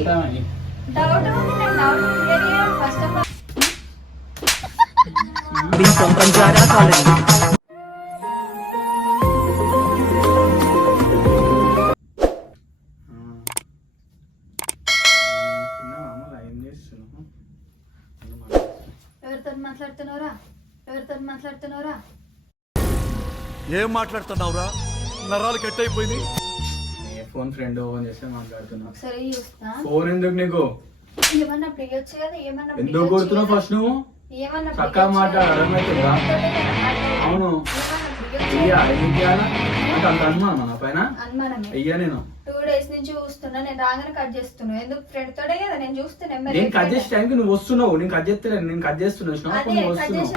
Doubt doubt first of all Banjara Colony. ఏం మాట్లాడుతున్నావురా? ఎవరితో మాట్లాడుతున్నావురా? ఏం మాట్లాడుతున్నావురా? నరాలు కట్ అయిపోయింది ఫోన్ ఫ్రెండ్ ఓపెన్ చేస్తే మాట్లాడుతున్నా. ఒకసారి చూస్తా. ఫోన్ ఎందుకు నీకు? ఏమన్నా ప్రియొచ్చు కదా? ఏమన్నా ఎందుకు కొడుతున్నావు? ఫస్ట్ నువ్వు? ఏమన్నా చక్కగా ప్రియొచ్చు మాట్లాడు, కదా? అర్థమవుతుందా? అవును. అయ్యా? ఎందుకు చేయాలా అంత అనుమానం నా పైన? అనుమానమే. అయ్యా నేను. టూ డేస్ నుంచి చూస్తున్నా. నేను రాగానే కట్ చేస్తున్నా. ఎందుకు? ఫ్రెండ్ తోడే కదా నేను చూస్తే నెంబర్ నేను కట్ చేసే టైంకి నువ్వు వస్తున్నావు. నేను కట్ చేస్తలేను నేను కట్ చేస్తున్నా. నువ్వు వస్తున్నావు.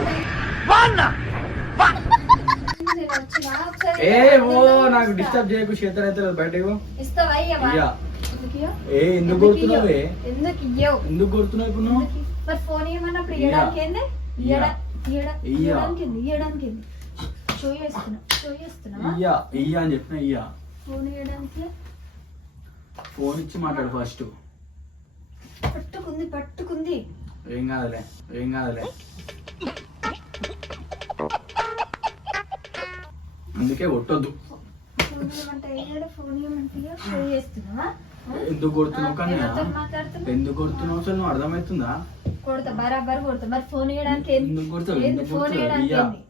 ఏ ఓ నాకు. డిస్టర్బ్ చేయకు చేతలు అయితే బయటకు? ఇయ్య. ఎందుకు? ఏ కొడుతున్నావే? ఎందుకు ఇయ్యవు ఎందుకు కొడుతున్నావు ఇప్పుడు నువ్వు ఎందుకు? మరి ఫోన్ ఇయ్య. ఇయ్యడానికి ఏంది ఇయ్య. ఇయ్యడా- ఇయ్యడా- ఇయ్య. ఇయ్యడానికి ఏంది ఇయ్యడానికి ఏంది షో చేస్తున్నా షో చేస్తున్నావా ఇయ్యా ఇయ్యా అని చెప్పిన ఇయ్యా ఫోన్ ఇయ్యడానికి ఫోన్ ఇచ్చి మాట్లాడు ఫస్ట్ పట్టుకుంది పట్టుకుంది ఏం కాదులే ఏం కాదులే షో చేస్తున్నావా? ఎందుకు కొడుతున్నావు కానీ? ఎందుకు కొడుతున్నావు అసలు? నువ్వు అర్థమవుతుందా? కొడతా బరాబర్ కొడతా. మరి ఫోన్ ఎందుకు కొడతావు? ఎందుకు కొడతావు? ఏంది?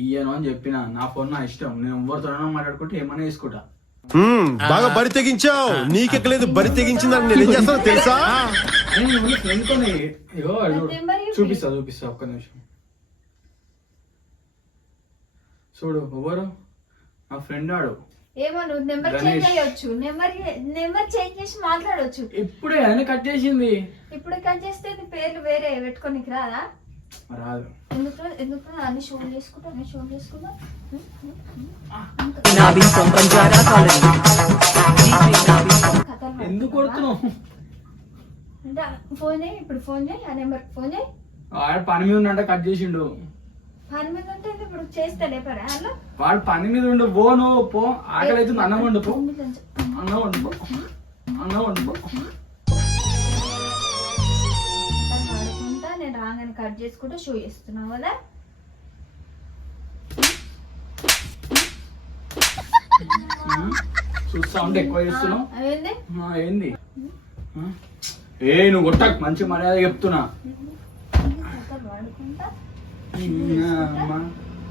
ఇయ్యను అని చెప్పిన. నా ఫోన్ నా ఇష్టం. నేను ఎవరితోనైనా మాట్లాడుకుంటే ఏమైనా వేసుకుంటా. బాగా బరి తెగించావు. నీకెక్కలేదు బరి తెగించిందని నేను ఏం చేస్తానో తెలుసా. చూపిస్తా చూపిస్తా. ఒక్క నిమిషం. చూడు ఎవరు? నా ఫ్రెండ్ ఆడు ఏమో నువ్వు నెంబర్. చేంజ్ అయ్యొచ్చు నెంబర్ నెంబర్ చేంజ్ చేసి మాట్లాడొచ్చు. ఇప్పుడే ఆయన కట్ చేసింది. ఇప్పుడు కట్ చేస్తే నీ పేర్లు వేరే పెట్టుకోనికి రాదా? రాదు. ఎందుకు ఎందుకు అన్ని షోలు చేసుకుంటా అన్ని షోలు చేసుకుంటా? ఎందుకు? కొడుతున్నావు? అంటే ఫోన్ చేయి ఇప్పుడు ఫోన్ చేయి ఆ నెంబర్ ఫోన్ చేయి. పని మీద ఉన్నట్ట కట్ చేసిండు. పని మీద ఉంటే ఇప్పుడు వాడు పని మీద ఉండు పో నువ్వు పో. ఆకలి అవుతుంది అన్నం వండు పో. అన్నం వండు పో. అన్నం వండు పో. పడుకుంటా నేను రాగానే కట్ చేసుకుంటూ షో చేస్తున్నావు కదా. ఉంటే ఎక్కువ చేస్తున్నావు. ఏంది? ఏ నువ్వు కొట్ట మంచి మర్యాద చెప్తున్నా.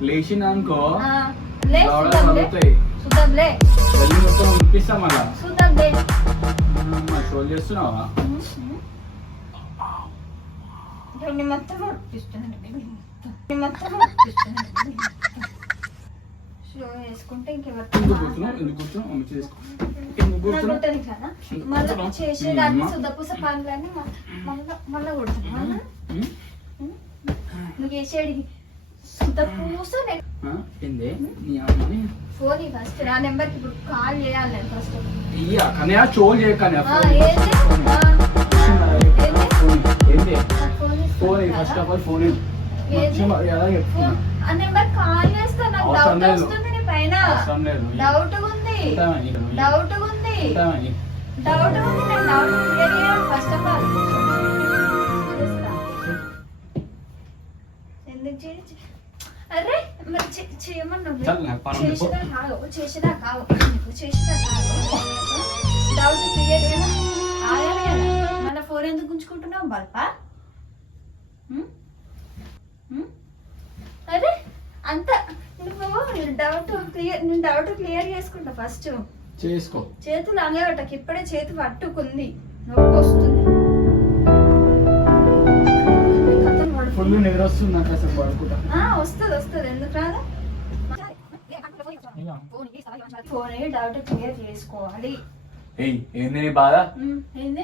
లేచిన అనుకో? మొత్తం పంపిస్తా మళ్ళా. షోల్ చేస్తున్నావా? మొత్తం మళ్ళీ చేసేదాన్ని శుద్ధపూస పనులన్నీ మళ్ళా మళ్ళా చేసేది ఫోన్ ఫస్ట్ నా ఇప్పుడు కాల్ చేయాలి నేను ఫస్ట్ ఇయ్యా చేయకని ఫోన్? ఆఫ్ ఆల్ ఫోన్ ఆ. నెంబర్ కాల్ చేస్తా నాకు డౌట్. వస్తుంది పైన. డౌట్ ఉంది. డౌట్ ఉంది. డౌట్ ఉంది డౌట్ ఫస్ట్ ఆఫ్ ఆల్ చేయమన్నావు చాలు, నాకు చేసినా కాదు చేసినా కాదు చేసినా కాదు డౌట్ క్లియర్ ఆగాలి కదా ఎందుకు ఉంచుకుంటున్నావు బల్పా అరే అంత నువ్వు డౌట్ క్లియర్ నేను డౌట్ క్లియర్ చేసుకుంటా ఫస్ట్ చేసుకో చేతులు అంగబట్టకి ఇప్పుడే చేతి పట్టుకుంది నొప్పి వస్తుంది ఫుల్ నిద్ర వస్తుంది నాకు అసలు పడుకుంటా వస్తుంది వస్తుంది ఎందుకు రాదా ఫోన్ అయ్యి డౌట్ క్లియర్ చేసుకోవాలి. ఏయ్ ఏంది నీ బాధ? ఏంది?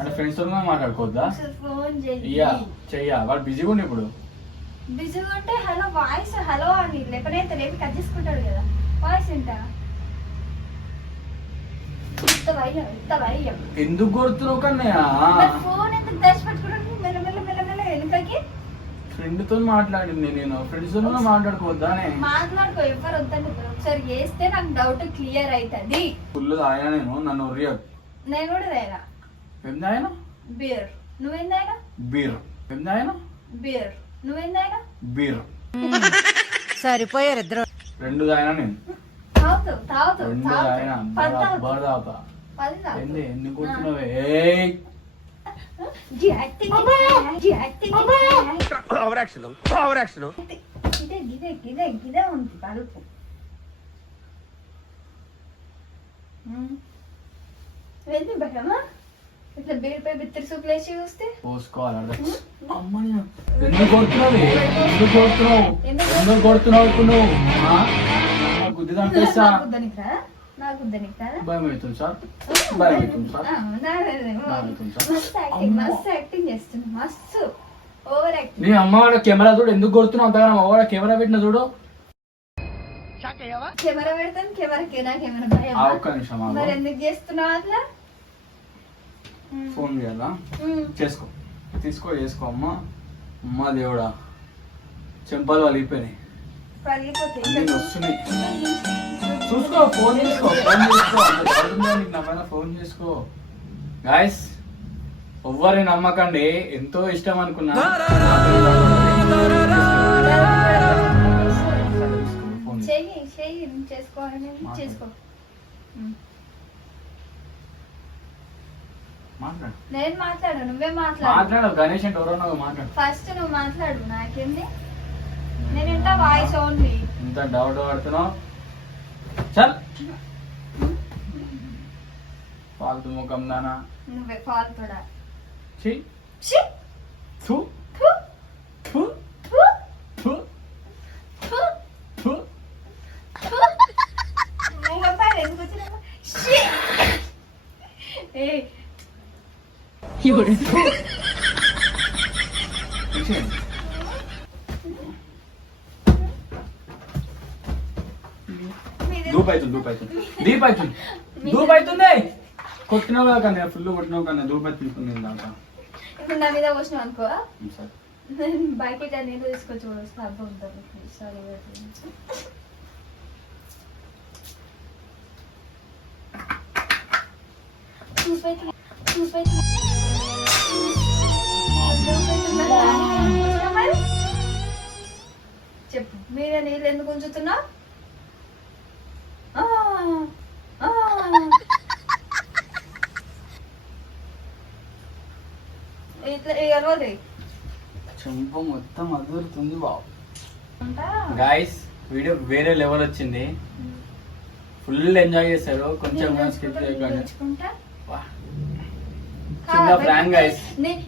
అంటే ఫ్రెండ్స్తో మాట్లాడుకోవద్దా? ఇయ్యా చెయ్యి. వాడు బిజీగా ఉండి ఇప్పుడు. బిజీగా ఉంటే హలో వాయిస్ హలో అని లేకపోతే లేపి కట్ చేసుకుంటాడు కదా. వాయిస్ ఏంటా ఎందుకు కొడుతున్నావు కన్నయ్య? ఫోన్ ఎందుకు దాచి ఫ్రెండ్తో మాట్లాడింది నేను. ఫ్రెండ్స్తో మాట్లాడుకోవద్దానే మాట్లాడుకో ఎవరు వద్దని ఒకసారి చేస్తే నాకు డౌట్ క్లియర్ అవుతుంది ఫుల్ తాగినా నేను నన్ను రియల్ నేను కూడా తేగా ఏం తాగినా? బీర్. నువ్వేం తాగా బీర్. ఏం తాగినా? బీర్. నువ్వేం తాగా బీర్. సరిపోయారు ఇద్దరు రెండు తాగినా నేను. తాగుతావు తాగుతావు రెండు తాగినా. పది తాగుతావు ఎందుకు కూర్చున్నావే ఉంది కడుపు వెళ్ళి బయటమా ఇట్లా బీడిపై బిత్తరి సూపులు వేసి చూస్తే? అమ్మని ఎందుకు కొడుతున్నావు? ఎందుకు కొడుతున్నావు? ఎందుకు కొడుతున్నావు నువ్వు? గుద్ది చంపేస్తా నాకు వద్దనికి రా నాకు వద్దనికి రా భయం అవుతుంది సార్? భయం అవుతుంది సార్? ఆ, నా- నా- నా- బాగుంటుంది సార్. మస్తు యాక్టింగ్ మస్తు యాక్టింగ్ చేస్తుంది మస్తు ఓవర్ యాక్టింగ్ నీ అమ్మ వాడు కెమెరా చూడు ఎందుకు కొడుతున్నావు అంతగా అమ్మ వాడు కెమెరా పెట్టిన చూడు. కెమెరా పెడతాను కెమెరాకి కెమెరా భయం ఆ ఒక్క నిమిషం ఆగు. మరి ఎందుకు చేస్తున్నావు అట్లా? ఫోన్ చేయాలా? ఉమ్. చేసుకో. తీసుకో చేసుకో అమ్మ. అమ్మ దేవుడా. చెంపలు పగిలిపోతాయి అన్నీ వస్తున్నాయి చూసుకో ఫోన్ చేసుకో. ఫోన్ చేసుకో. ఫోన్ గాయస్ ఎవ్వరిని నమ్మకండి. ఎంతో ఇష్టం అనుకున్నా. నేను మాట్లాడు. నువ్వే మాట్లాడు. మాట్లాడు గణేష్ అంటే ఎవరో మాట్లాడు. ఫస్ట్ నువ్వు మాట్లాడు నాకేంది? నేను ఇంట వాయిస్ ఓన్లీ? ఇంత డౌట్ పడుతున్నావు? చల్. ఫాల్తు ముఖం దానా నువ్వే ఫాల్తుడా ఛీ. ఛీ! థు. థు! థు. థు! థు. థు! థు! మొహంపై ఎందుకు! ఏయ్, తీసేయండి. దూపు అవుతుంది దూపు అవుతుంది దీప్ అవుతుంది అవుతుంది కొట్టినావు కదా కన్నా ఫుల్ కొట్టినావు కన్నా అవుతుంది నేను దాకా. ఇప్పుడు నా మీద వచ్చినావు అనుకో. బకెట్ నీళ్ళు తీసుకొచ్చి వస్తే అబ్బా ఉంటాను సారీ చూపెట్టి చూపెట్టి చెప్పు మీద నీళ్ళు ఎందుకు ఉంచుతున్నా ఇట్లా ఇవ్వదు చెంప మొత్తం అదురుతుంది బాబు. గాయస్ వీడియో వేరే లెవెల్ వచ్చింది. ఫుల్ ఎంజాయ్ చేశారు. కొంచెం స్కిప్ చేయకండి. చిన్న ప్రాంక్ గైస్ నేను